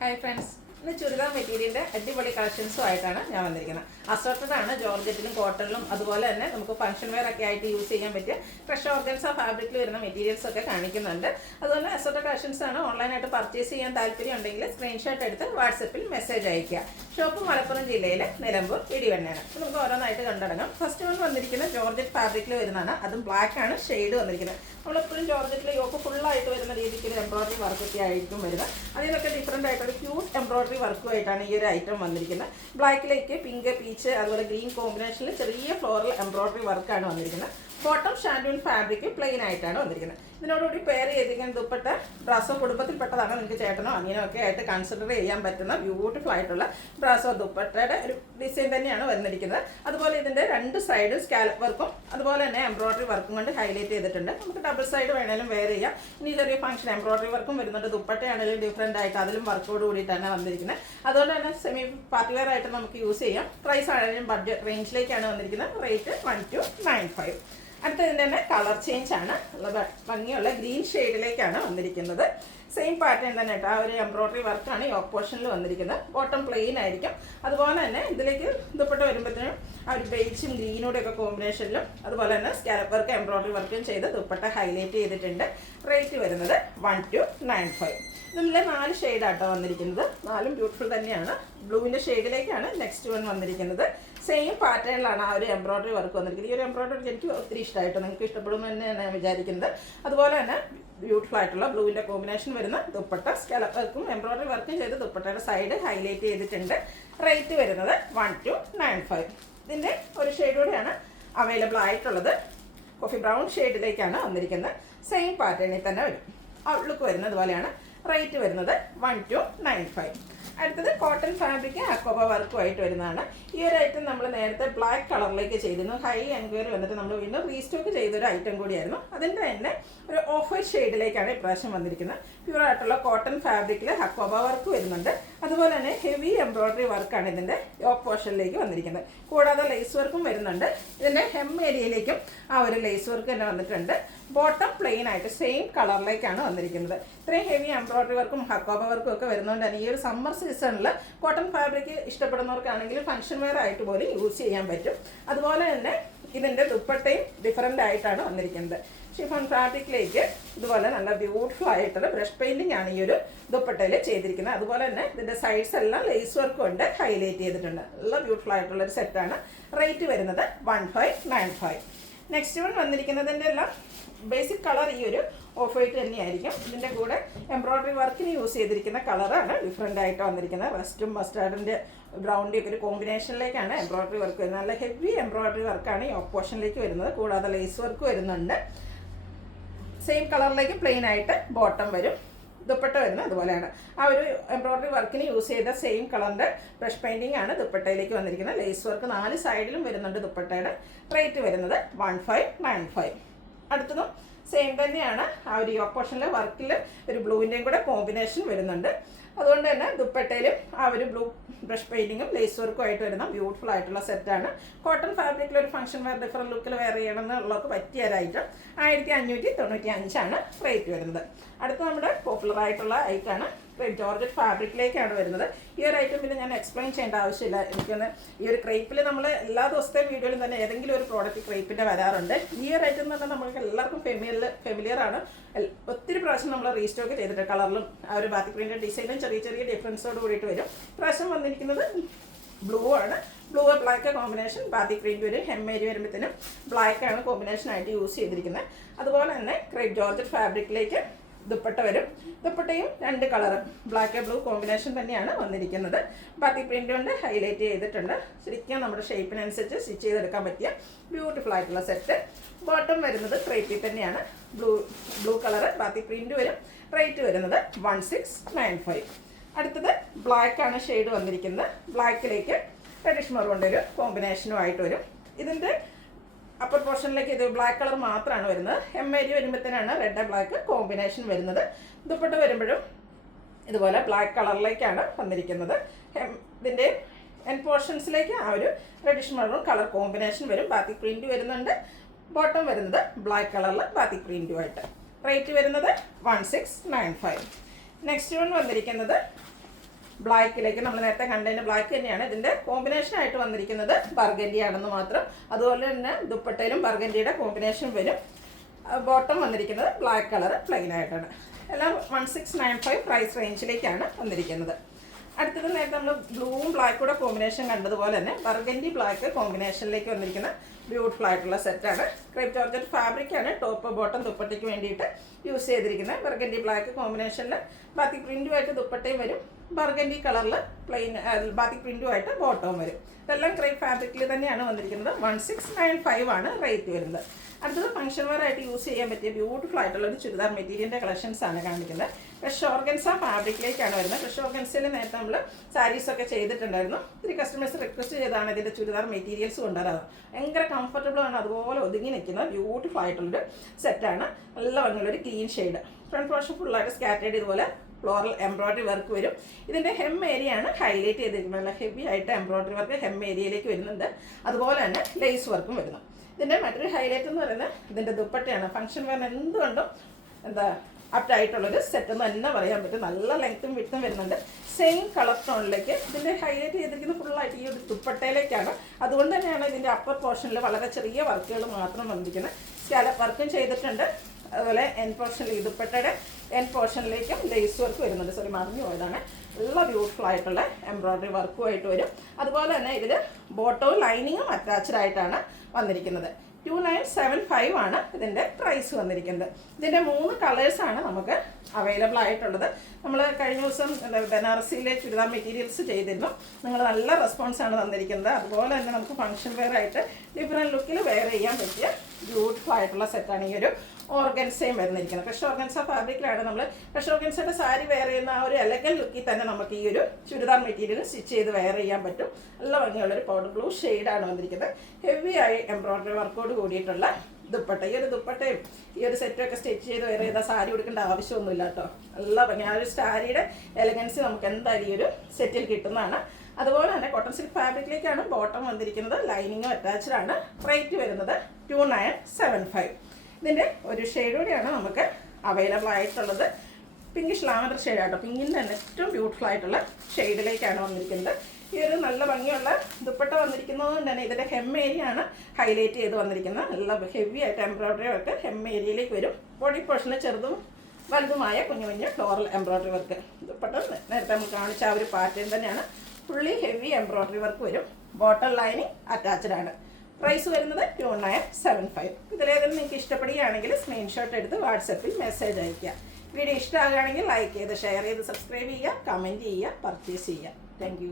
Hi friends, ഇന്ന് ചുരിദാർ മെറ്റീരിയലിൻ്റെ അടിപൊളി കളക്ഷൻസുമായിട്ടാണ് ഞാൻ വന്നിരിക്കുന്നത്. അസോർട്ടഡാണ്, ജോർജറ്റിലും കോട്ടണിലും അതുപോലെ തന്നെ നമുക്ക് ഫംഗ്ഷൻ വെയർ ഒക്കെ ആയിട്ട് യൂസ് ചെയ്യാൻ പറ്റിയ ഫ്രഷ് ഓർഗൻസ ഫാബ്രിക്കിൽ വരുന്ന മെറ്റീരിയൽസ് ഒക്കെ കാണിക്കുന്നുണ്ട്. അതുപോലെ അസോർട്ടഡ് കളക്ഷൻസ് ആണ്. ഓൺലൈനായിട്ട് പർച്ചേസ് ചെയ്യാൻ താല്പര്യം ഉണ്ടെങ്കിൽ സ്ക്രീൻഷോട്ട് എടുത്ത് വാട്സപ്പിൽ മെസ്സേജ് അയയ്ക്കുക. ഷോപ്പ് മലപ്പുറം ജില്ലയിലെ നിലമ്പൂർ ഇടിവണ്ണയാണ്. അപ്പോൾ നമുക്ക് ഓരോന്നായിട്ട് കണ്ടടങ്ങാം. ഫസ്റ്റ് വൺ വന്നിരിക്കുന്നത് ജോർജറ്റ് ഫാബ്രിക്കിൽ വരുന്നതാണ്. അതും ബ്ലാക്ക് ആണ് ഷെയ്ഡ് വന്നിരിക്കുന്നത്. നമ്മളെപ്പോഴും ജോർജറ്റിൽ യോക്ക് ഫുള്ളായിട്ട് വരുന്ന രീതിക്ക് ഒരു എംബ്രോയിഡറി വർക്കൊക്കെ ആയിരിക്കും വരുന്നത്. അതിനൊക്കെ ഡിഫറൻ്റ് ആയിട്ടൊരു ക്യൂട്ട് എംബ്രോയിഡറി വർക്കുമായിട്ടാണ് ഈ ഒരു ഐറ്റം വന്നിരിക്കുന്നത്. ബ്ലാക്കിലേക്ക് പിങ്ക്, പീച്ച് അതുപോലെ ഗ്രീൻ കോമ്പിനേഷനിൽ ചെറിയ ഫ്ലോറൽ എംബ്രോയിഡറി വർക്കാണ് വന്നിരിക്കുന്നത്. ബോട്ടം ഷാൻഡൂൺ ഫാബ്രിക് പ്ലെയിൻ ആയിട്ടാണ് വന്നിരിക്കുന്നത്. ഇതിനോടുകൂടി പെയർ ചെയ്തിരിക്കുന്ന ദുപ്പട്ട ബ്രാസോ കുടുംബത്തിൽപ്പെട്ടതാണ്. നിങ്ങൾക്ക് ചേട്ടനോ അനിയനോ ഒക്കെ ആയിട്ട് കൺസിഡർ ചെയ്യാൻ പറ്റുന്ന ബ്യൂട്ടിഫുൾ ആയിട്ടുള്ള ബ്രാസോ ദുപ്പട്ടയുടെ ഒരു ഡിസൈൻ തന്നെയാണ് വന്നിരിക്കുന്നത്. അതുപോലെ ഇതിൻ്റെ രണ്ട് സൈഡ് സ്കാലപ്പ് വർക്കും അതുപോലെ തന്നെ എംബ്രോയിഡറി വർക്കും കൊണ്ട് ഹൈലൈറ്റ് ചെയ്തിട്ടുണ്ട്. നമുക്ക് ഡബിൾ സൈഡ് വേണേലും വെയർ ചെയ്യാം. ഇനി ചെറിയ ഫംഗ്ഷൻ എംബ്രോയിഡറി വർക്കും വരുന്നുണ്ട്. ദുപ്പട്ടയാണെങ്കിലും ഡിഫറൻ്റ് ആയിട്ട് അതിലും വർക്കോട് കൂടിയിട്ടാണ് വന്നിരിക്കുന്നത്. അതുകൊണ്ട് തന്നെ സെമി പാർട്ടി വെയർ ആയിട്ട് നമുക്ക് യൂസ് ചെയ്യാം. പ്രൈസ് ആണെങ്കിലും ബഡ്ജറ്റ് റേഞ്ചിലേക്കാണ് വന്നിരിക്കുന്നത്. റേറ്റ് 1295. അടുത്തതിൻ്റെ തന്നെ കളർ ചേഞ്ച് ആണ്. ഭംഗിയുള്ള ഗ്രീൻ ഷെയ്ഡിലേക്കാണ് വന്നിരിക്കുന്നത്. സെയിം പാറ്റേൺ തന്നെ കേട്ടോ. ആ ഒരു എംബ്രോയിഡറി വർക്കാണ് ഈ ഓപ്പോഷനിൽ വന്നിരിക്കുന്നത്. ബോട്ടം പ്ലെയിൻ ആയിരിക്കും. അതുപോലെ തന്നെ ഇതിലേക്ക് ദുപ്പട്ട വരുമ്പോഴത്തേനും ആ ഒരു ബേജും ഗ്രീനോടെ ഒക്കെ കോമ്പിനേഷനിലും അതുപോലെ തന്നെ സ്കാലപ്പ് വർക്ക് എംബ്രോയിഡറി വർക്കും ചെയ്ത് ദുപ്പട്ട ഹൈലൈറ്റ് ചെയ്തിട്ടുണ്ട്. റേറ്റ് വരുന്നത് 1295. ഇതിലെ 4 ഷെയ്ഡാട്ടോ വന്നിരിക്കുന്നത്. 4ഉം ബ്യൂട്ടിഫുൾ തന്നെയാണ്. ബ്ലൂവിൻ്റെ ഷെയ്ഡിലേക്കാണ് നെക്സ്റ്റ് വൺ വന്നിരിക്കുന്നത്. സെയിം പാറ്റേണിലാണ് ആ ഒരു എംബ്രോയിഡറി വർക്ക് വന്നിരിക്കുന്നത്. ഈ ഒരു എംബ്രോയിഡറി എനിക്ക് ഒത്തിരി ഇഷ്ടമായിട്ടോ. നിങ്ങൾക്ക് ഇഷ്ടപ്പെടുന്നു തന്നെയാണ് ഞാൻ വിചാരിക്കുന്നത്. അതുപോലെ തന്നെ ബ്യൂട്ടിഫുൾ ആയിട്ടുള്ള ബ്ലൂവിൻ്റെ കോമ്പിനേഷൻ വരുന്ന ദുപ്പട്ട സ്കാലപ്പ് വർക്കും എംബ്രോയിഡറി വർക്കും ചെയ്ത് ദുപ്പട്ടയുടെ സൈഡ് ഹൈലൈറ്റ് ചെയ്തിട്ടുണ്ട്. റേറ്റ് വരുന്നത് 1295. ഇതിൻ്റെ ഒരു ഷെയ്ഡ് കൂടെയാണ് അവൈലബിൾ ആയിട്ടുള്ളത്. കോഫി ബ്രൗൺ ഷെയ്ഡിലേക്കാണ് വന്നിരിക്കുന്നത്. സെയിം പാറ്റേണിൽ തന്നെ വരും. ഔട്ട്ലുക്ക് വരുന്നത് പോലെയാണ്. റേറ്റ് വരുന്നത് 1295. അടുത്തത് കോട്ടൺ ഫാബ്രിക് അക്കോബ വർക്കുമായിട്ട് വരുന്നതാണ്. ഈ ഒരു ഐറ്റം നമ്മൾ നേരത്തെ ബ്ലാക്ക് കളറിലേക്ക് ചെയ്തിരുന്നു. ഹൈ എൻക്വയറി വന്നിട്ട് നമ്മൾ വീണ്ടും റീസ്റ്റോക്ക് ചെയ്തൊരു ഐറ്റം കൂടിയായിരുന്നു. അതിൻ്റെ തന്നെ ഒരു ഓഫ് വൈറ്റ് ഷെയ്ഡിലേക്കാണ് ഇപ്രാവശ്യം വന്നിരിക്കുന്നത്. പ്യൂർ ആയിട്ടുള്ള കോട്ടൺ ഫാബ്രിക്കിൽ അക്കോബ വർക്ക് വരുന്നുണ്ട്. അതുപോലെ തന്നെ ഹെവി എംബ്രോയിഡറി വർക്കാണ് ഇതിൻ്റെ യോക്ക് പോർഷനിലേക്ക് വന്നിരിക്കുന്നത്. കൂടാതെ ലേസ് വർക്കും വരുന്നുണ്ട്. ഇതിൻ്റെ ഹെം ഏരിയയിലേക്കും ആ ഒരു ലേസ് വർക്ക് തന്നെ വന്നിട്ടുണ്ട്. ബോട്ടം പ്ലെയിൻ ആയിട്ട് സെയിം കളറിലേക്കാണ് വന്നിരിക്കുന്നത്. ഇത്രയും ഹെവി എംബ്രോയിഡറി വർക്കും ഹക്കോബ വർക്കും ഒക്കെ വരുന്നതുകൊണ്ട് തന്നെ ഈ ഒരു സമ്മർ സീസണിൽ കോട്ടൺ ഫാബ്രിക് ഇഷ്ടപ്പെടുന്നവർക്കാണെങ്കിൽ ഫംഗ്ഷൻ വെയർ ആയിട്ട് പോലും യൂസ് ചെയ്യാൻ പറ്റും. അതുപോലെ തന്നെ ഇതിൻ്റെ ദുപ്പട്ടയും ഡിഫറൻ്റ് ആയിട്ടാണ് വന്നിരിക്കുന്നത്. ഷിഫോൺ ഫാബ്രിക്കിലേക്ക് ഇതുപോലെ നല്ല ബ്യൂട്ടിഫുൾ ആയിട്ടുള്ള ബ്രഷ് പെയിൻറ്റിംഗ് ആണ് ഈ ഒരു ദുപ്പട്ടയിൽ ചെയ്തിരിക്കുന്നത്. അതുപോലെ തന്നെ ഇതിൻ്റെ സൈഡ്സ് എല്ലാം ലേസ് വർക്ക് കൊണ്ട് ഹൈലൈറ്റ് ചെയ്തിട്ടുണ്ട്. നല്ല ബ്യൂട്ടിഫുൾ ആയിട്ടുള്ളൊരു സെറ്റാണ്. റേറ്റ് വരുന്നത് 1595. നെക്സ്റ്റ് വൺ വന്നിരിക്കുന്നതിൻ്റെ എല്ലാം ബേസിക് കളർ ഈ ഒരു ഓഫ് വൈറ്റ് തന്നെയായിരിക്കും. ഇതിൻ്റെ കൂടെ എംബ്രോയിഡറി വർക്കിന് യൂസ് ചെയ്തിരിക്കുന്ന കളറാണ് ഡിഫറെൻ്റ് ആയിട്ട് വന്നിരിക്കുന്നത്. റസ്റ്റും മസ്റ്റാർഡിൻ്റെ ബ്രൗണിൻ്റെ ഒക്കെ ഒരു കോമ്പിനേഷനിലേക്കാണ് എംബ്രോയിഡറി വർക്ക് വരുന്നത്. നല്ല ഹെവി എംബ്രോയിഡറി വർക്കാണ് ഈ ഓഫ് പോർഷനിലേക്ക് വരുന്നത്. കൂടാതെ ലേസ് വർക്ക് വരുന്നുണ്ട്. സെയിം കളറിലേക്ക് പ്ലെയിൻ ആയിട്ട് ബോട്ടം വരും. ദുപ്പട്ട വരുന്നത് അതുപോലെയാണ്. ആ ഒരു എംബ്രോയിഡറി വർക്കിന് യൂസ് ചെയ്ത സെയിം കളറിൻ്റെ ബ്രഷ് പെയിൻറ്റിംഗ് ആണ് ദുപ്പട്ടയിലേക്ക് വന്നിരിക്കുന്നത്. ലേസ് വർക്ക് 4 സൈഡിലും വരുന്നുണ്ട് ദുപ്പട്ടയുടെ. റേറ്റ് വരുന്നത് 1595. അടുത്തതും സെയിം തന്നെയാണ്. ആ ഒരു യോക്ക് പോർഷനിലെ വർക്കിൽ ഒരു ബ്ലൂവിൻ്റെയും കൂടെ കോമ്പിനേഷൻ വരുന്നുണ്ട്. അതുകൊണ്ട് തന്നെ ദുപ്പട്ടയിലും ആ ഒരു ബ്ലൂ ബ്രഷ് പെയിൻറ്റിങ്ങും ലേസ് വർക്കും ആയിട്ട് വരുന്ന ബ്യൂട്ടിഫുൾ ആയിട്ടുള്ള സെറ്റാണ്. കോട്ടൺ ഫാബ്രിക്കിൽ ഒരു ഫംഗ്ഷൻ വെയർ ഡിഫറെൻറ്റ് ലുക്കിൽ വെയർ ചെയ്യണമെന്നുള്ളവർക്ക് പറ്റിയ ഒരു ഐറ്റം. 1595 റേറ്റ് വരുന്നത്. അടുത്ത നമ്മുടെ പോപ്പുലർ ആയിട്ടുള്ള ഐറ്റാണ് ജോർജറ്റ് ഫാബ്രിക്കിലേക്കാണ് വരുന്നത്. ഈ ഒരു ഐറ്റം പിന്നെ ഞാൻ എക്സ്പ്ലെയിൻ ചെയ്യേണ്ട ആവശ്യമില്ല. എനിക്കൊന്ന് ഈ ഒരു ക്രേപ്പിൽ നമ്മൾ എല്ലാ ദിവസത്തെ വീഡിയോയിലും തന്നെ ഏതെങ്കിലും ഒരു പ്രോഡക്റ്റ് ക്രേപ്പിൻ്റെ വരാറുണ്ട്. ഈ ഒരു ഐറ്റം എന്ന് പറഞ്ഞാൽ നമ്മൾക്ക് എല്ലാവർക്കും ഫെമിലിയർ ആണ്. ഒത്തിരി പ്രാവശ്യം നമ്മൾ റീസ്റ്റോക്ക് ചെയ്തിട്ട് കളറിലും ആ ഒരു ബാത്തിക് പ്രിൻ്റ് ഡിസൈനും ചെറിയ ചെറിയ ഡിഫറൻസോട് കൂടിയിട്ട് വരും. പ്രാവശ്യം വന്നിരിക്കുന്നത് ബ്ലൂ ആണ്. Blue black combination batik print വരും. ഹെം ഏരിയ വരുമ്പോഴത്തേനും ബ്ലാക്കാണ് കോമ്പിനേഷനായിട്ട് യൂസ് ചെയ്തിരിക്കുന്നത്. അതുപോലെ തന്നെ ക്രേപ്പ് ജോർജറ്റ് ഫാബ്രിക്കിലേക്ക് ദുപ്പട്ട വരും. ദുപ്പട്ടയും 2 കളർ ബ്ലാക്ക് ബ്ലൂ കോമ്പിനേഷൻ തന്നെയാണ് വന്നിരിക്കുന്നത്. ബാത്തിക് പ്രിൻ്റ് കൊണ്ട് ഹൈലൈറ്റ് ചെയ്തിട്ടുണ്ട്. ശരിക്കും നമ്മുടെ ഷേപ്പിനനുസരിച്ച് സ്റ്റിച്ച് ചെയ്തെടുക്കാൻ പറ്റിയ ബ്യൂട്ടിഫുൾ ആയിട്ടുള്ള സെറ്റ്. ബോട്ടം വരുന്നത് ക്രേപ്പിൽ തന്നെയാണ്. ബ്ലൂ കളർ ബാത്തിക് പ്രിൻ്റ് വരും. റേറ്റ് വരുന്നത് 1695. അടുത്തത് ബ്ലാക്ക് ആണ് ഷെയ്ഡ് വന്നിരിക്കുന്നത്. ബ്ലാക്കിലേക്ക് റെഡിഷ് മെറൂണിൻ്റെ ഒരു കോമ്പിനേഷനുമായിട്ട് വരും. ഇതിൻ്റെ അപ്പർ പോർഷനിലേക്ക് ഇത് ബ്ലാക്ക് കളർ മാത്രമാണ് വരുന്നത്. ഹെം ഏരിയ വരുമ്പോഴത്തേനാണ് റെഡ് ബ്ലാക്ക് കോമ്പിനേഷൻ വരുന്നത്. ദുപ്പട്ട വരുമ്പോഴും ഇതുപോലെ ബ്ലാക്ക് കളറിലേക്കാണ് വന്നിരിക്കുന്നത്. ഇതിൻ്റെ എൻ പോർഷൻസിലേക്ക് ആ ഒരു റെഡിഷ് മെറൂൺ കളർ കോമ്പിനേഷൻ വരും. ബാത്തിക് പ്രിൻ്റ് വരുന്നുണ്ട്. ബോട്ടം വരുന്നത് ബ്ലാക്ക് കളറിൽ ബാത്തിക് പ്രിൻ്റുമായിട്ട്. റേറ്റ് വരുന്നത് 1695. നെക്സ്റ്റ് വൺ വന്നിരിക്കുന്നത് ബ്ലാക്കിലേക്ക് നമ്മൾ നേരത്തെ കണ്ടതിൻ്റെ ബ്ലാക്ക് തന്നെയാണ് ഇതിൻ്റെ കോമ്പിനേഷൻ ആയിട്ട് വന്നിരിക്കുന്നത്. ബർഗൻഡി ആണെന്ന് മാത്രം. അതുപോലെ തന്നെ ദുപ്പട്ടയിലും ബർഗൻഡിയുടെ കോമ്പിനേഷൻ വരും. ബോട്ടം വന്നിരിക്കുന്നത് ബ്ലാക്ക് കളർ പ്ലെയിൻ ആയിട്ടാണ്. എല്ലാം 1695 പ്രൈസ് റേഞ്ചിലേക്കാണ് വന്നിരിക്കുന്നത്. അടുത്തത് നേരത്തെ നമ്മൾ ബ്ലൂവും ബ്ലാക്കും കൂടെ കോമ്പിനേഷൻ കണ്ടതുപോലെ തന്നെ ബർഗൻഡി ബ്ലാക്ക് കോമ്പിനേഷനിലേക്ക് വന്നിരിക്കുന്ന ബ്യൂട്ടിഫുൾ ആയിട്ടുള്ള സെറ്റാണ്. ക്രേപ്പ് ജോർജറ്റ് ഫാബ്രിക്കാണ് ടോപ്പ് ബോട്ടം ദുപ്പട്ടയ്ക്ക് വേണ്ടിയിട്ട് യൂസ് ചെയ്തിരിക്കുന്നത്. ബർഗൻഡി ബ്ലാക്ക് കോമ്പിനേഷനിൽ ബാത്തിക് പ്രിൻറ്റുമായിട്ട് ദുപ്പട്ടയും വരും. ബർഗൻഡി കളറിൽ പ്ലെയിൻ ബാത്തിക് പ്രിൻറ്റുമായിട്ട് ബോട്ടവും വരും. ഇതെല്ലാം ക്രേപ്പ് ഫാബ്രിക്കിൽ തന്നെയാണ് വന്നിരിക്കുന്നത്. 1695 ആണ് റേറ്റ് വരുന്നത്. അടുത്തത് ഫംഗ്ഷൻ വെയർ ആയിട്ട് യൂസ് ചെയ്യാൻ പറ്റിയ ബ്യൂട്ടിഫുൾ ആയിട്ടുള്ള ഒരു ചുരിദാർ മെറ്റീരിയലിൻ്റെ കളക്ഷൻസ് ആണ് കാണിക്കുന്നത്. ക്രഷ് ഓർഗൻസ ഫാബ്രിക്കിലേക്കാണ് വരുന്നത്. ക്രഷ് ഓർഗൻസയിൽ നേരത്തെ നമ്മൾ സാരീസൊക്കെ ചെയ്തിട്ടുണ്ടായിരുന്നു. ഒത്തിരി കസ്റ്റമേഴ്സ് റിക്വസ്റ്റ് ചെയ്താണ് ഇതിൻ്റെ ചുരിദാർ മെറ്റീരിയൽസ് കൊണ്ടുവരാറ്. ഭയങ്കര കംഫർട്ടബിൾ ആണ്. അതുപോലെ ഒതുങ്ങി നിൽക്കുന്ന ബ്യൂട്ടിഫുൾ ആയിട്ടുള്ളൊരു സെറ്റാണ്. നല്ല ഭംഗിയുള്ളൊരു ക്ലീൻ ഷെയ്ഡ്. ഫ്രണ്ട് പോർഷൻ ഫുള്ളായിട്ട് സ്കാറ്റേഡ് ഇതുപോലെ ഫ്ലോറൽ എംബ്രോയ്ഡറി വർക്ക് വരും. ഇതിൻ്റെ ഹെം ഏരിയ ആണ് ഹൈലൈറ്റ് ചെയ്തിരിക്കുന്നത്. നല്ല ഹെവി ആയിട്ട് എംബ്രോയ്ഡറി വർക്ക് ഹെം ഏരിയയിലേക്ക് വരുന്നുണ്ട്. അതുപോലെ തന്നെ ലേസ് വർക്കും വരുന്നു. ഇതിൻ്റെ മറ്റൊരു ഹൈലൈറ്റ് എന്ന് പറയുന്നത് ഇതിൻ്റെ ദുപ്പട്ടയാണ്. ഫംഗ്ഷൻ വെയറിന് എന്തുകൊണ്ടും ആപ്റ്റായിട്ടുള്ളൊരു സെറ്റ് എന്ന് തന്നെ പറയാൻ പറ്റും. നല്ല ലെങ്ത്തും വിട്ടും വരുന്നുണ്ട്. സെയിം കളർ ടോണിലേക്ക് ഇതിൻ്റെ ഹൈലൈറ്റ് ചെയ്തിരിക്കുന്ന ഫുള്ളായിട്ട് ഈ ഒരു ദുപ്പട്ടയിലേക്കാണ്. അതുകൊണ്ട് തന്നെയാണ് ഇതിൻ്റെ അപ്പർ പോർഷനിൽ വളരെ ചെറിയ വർക്കുകൾ മാത്രം വന്നിരിക്കുന്നത്. സ്കാലപ്പ് വർക്കും ചെയ്തിട്ടുണ്ട്. അതുപോലെ എൻ പോർഷനിൽ ദുപ്പട്ടയുടെ എൻ പോർഷനിലേക്കും ലേസ് വർക്ക് വരുന്നുണ്ട്. സോറി, മറിഞ്ഞു പോയതാണ്. നല്ല ബ്യൂട്ടിഫുൾ ആയിട്ടുള്ള എംബ്രോയ്ഡറി വർക്കുമായിട്ട് വരും. അതുപോലെ തന്നെ ഇതിൽ ബോട്ടവും ലൈനിങ്ങും അറ്റാച്ച്ഡ് ആയിട്ടാണ് വന്നിരിക്കുന്നത്. 2975 ആണ് ഇതിൻ്റെ പ്രൈസ് വന്നിരിക്കുന്നത്. ഇതിൻ്റെ 3 കളേഴ്സാണ് നമുക്ക് അവൈലബിൾ ആയിട്ടുള്ളത്. നമ്മൾ കഴിഞ്ഞ ദിവസം ബനാറസിയിലെ ചുരിദാർ മെറ്റീരിയൽസ് ചെയ്തിരുന്നു. നിങ്ങൾ നല്ല റെസ്പോൺസാണ് തന്നിരിക്കുന്നത്. അതുപോലെ തന്നെ നമുക്ക് ഫംഗ്ഷൻ വെയർ ആയിട്ട് ഡിഫറെൻറ്റ് ലുക്കിൽ വെയർ ചെയ്യാൻ പറ്റിയ ബ്യൂട്ടിഫുൾ ആയിട്ടുള്ള സെറ്റാണ് ഈ ഒരു ഓർഗൻസയും വരുന്നിരിക്കുന്നത്. ക്രഷ് ഓർഗൻസ ഫാബ്രിക്കിലാണ് നമ്മൾ ക്രഷ് ഓർഗൻസയുടെ സാരി വെയർ ചെയ്യുന്ന ആ ഒരു എലഗൻ ലുക്കിൽ തന്നെ നമുക്ക് ഈ ഒരു ചുരിദാർ മെറ്റീരിയൽ സ്റ്റിച്ച് ചെയ്ത് വെയർ ചെയ്യാൻ പറ്റും. നല്ല ഭംഗിയുള്ളൊരു പൗഡർ ബ്ലൂ ഷെയ്ഡാണ് വന്നിരിക്കുന്നത്. ഹെവി ആയി എംബ്രോയ്ഡറി വർക്കോട് കൂടിയിട്ടുള്ള ദുപ്പട്ട. ഈ ഒരു ദുപ്പട്ടയും ഈ ഒരു സെറ്റൊക്കെ സ്റ്റിച്ച് ചെയ്ത് വേറെ ചെയ്താൽ സാരി കൊടുക്കേണ്ട ആവശ്യമൊന്നുമില്ല കേട്ടോ. നല്ല ഭംഗി. ആ ഒരു സാരിയുടെ എലഗൻസ് നമുക്ക് എന്തായാലും ഈ ഒരു സെറ്റിൽ കിട്ടുന്നതാണ്. അതുപോലെ തന്നെ കോട്ടൺ സിൽക്ക് ഫാബ്രിക്കിലേക്കാണ് ബോട്ടം വന്നിരിക്കുന്നത്. ലൈനിങ്ങും അറ്റാച്ച്ഡ് ആണ്. റേറ്റ് വരുന്നത് 2975. ഇതിൻ്റെ ഒരു ഷെയ്ഡ് കൂടിയാണ് നമുക്ക് അവൈലബിൾ ആയിട്ടുള്ളത്. Pinkish lavender ഷെയ്ഡാട്ടോ. പിങ്കിൻ്റെ തന്നെ ഏറ്റവും ബ്യൂട്ടിഫുൾ ആയിട്ടുള്ള ഷെയ്ഡിലേക്കാണ് വന്നിരിക്കുന്നത്. ഈ ഒരു നല്ല ഭംഗിയുള്ള ദുപ്പട്ട വന്നിരിക്കുന്നത് കൊണ്ട് തന്നെ ഇതിൻ്റെ ഹെം ഏരിയ ആണ് ഹൈലൈറ്റ് ചെയ്ത് വന്നിരിക്കുന്നത്. നല്ല ഹെവി ആയിട്ട് എംബ്രോയ്ഡറി വർക്ക് ഹെം ഏരിയയിലേക്ക് വരും. ബോഡി പോർഷന് ചെറുതും വലുതുമായ കുഞ്ഞു കുഞ്ഞു ഫ്ലോറൽ എംബ്രോയ്ഡറി വർക്ക്. ദുപ്പട്ട നേരത്തെ നമുക്ക് കാണിച്ച ആ ഒരു പാറ്റേൺ തന്നെയാണ്. ഫുള്ളി ഹെവി എംബ്രോയ്ഡറി വർക്ക് വരും. ബോട്ടം ലൈനിങ് അറ്റാച്ച്ഡ് ആണ്. പ്രൈസ് വരുന്നത് 2975. ഇതിലേതെങ്കിലും നിങ്ങൾക്ക് ഇഷ്ടപ്പെടുകയാണെങ്കിൽ സ്ക്രീൻഷോട്ട് എടുത്ത് വാട്സപ്പിൽ മെസ്സേജ് അയയ്ക്കുക. വീഡിയോ ഇഷ്ടമാകുകയാണെങ്കിൽ ലൈക്ക് ചെയ്ത് ഷെയർ ചെയ്ത് സബ്സ്ക്രൈബ് ചെയ്യുക, കമൻറ്റ് ചെയ്യുക, പർച്ചേസ് ചെയ്യുക. താങ്ക്